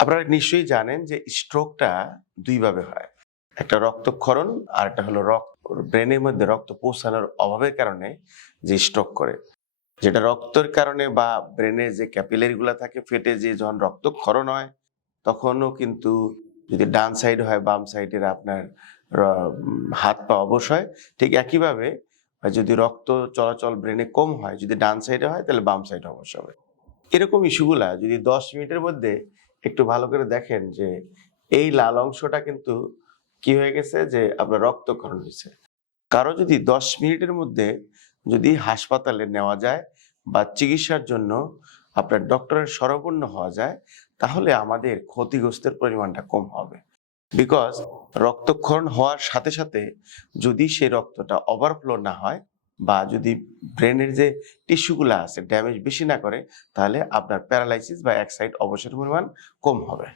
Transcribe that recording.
আপনারা নিশ্চয়ই জানেন যে স্ট্রোকটা ২ ভাবে হয়। একটা রক্তক্ষরণ আর একটা হলো ব্রেনের মধ্যে রক্ত পৌঁছানোর অভাবের কারণে যে স্ট্রোক করে। যেটা রক্তের কারণে বা ব্রেনের যে ক্যাপিলারি গুলা থাকে ফেটে যে যখন রক্তক্ষরণ হয়, তখনও কিন্তু যদি ডান সাইড হয় বাম সাইডের আপনার হাত পা অবশ হয়। ঠিক একইভাবে যদি রক্ত চলাচল ব্রেনে কম হয়, যদি ডান সাইডে হয় তাহলে বাম সাইডে অবশ হবে। এরকম ইস্যুগুলা যদি ১০ মিনিটের মধ্যে একটু ভালো করে দেখেন যে এই লাল অংশটা কিন্তু কি হয়ে গেছে যে আপনার রক্তক্ষরণ হইছে। কারো যদি ১০ মিনিটের মধ্যে যদি হাসপাতালে নেওয়া যায় বা চিকিৎসার জন্য আপনার ডক্টরের শরণাপন্ন হওয়া যায়, তাহলে আমাদের ক্ষতিগ্রস্তের পরিমাণটা কম হবে। বিকজ রক্তক্ষরণ হওয়ার সাথে, সাথে যদি সেই রক্তটা ওভারফ্লো না হয় বা যদি ব্রেনের যে টিস্যু গুলা আছে ড্যামেজ বেশি না করে, তাহলে আপনার প্যারালাইসিস বা এক সাইড অবসের পরিমাণ কম হবে।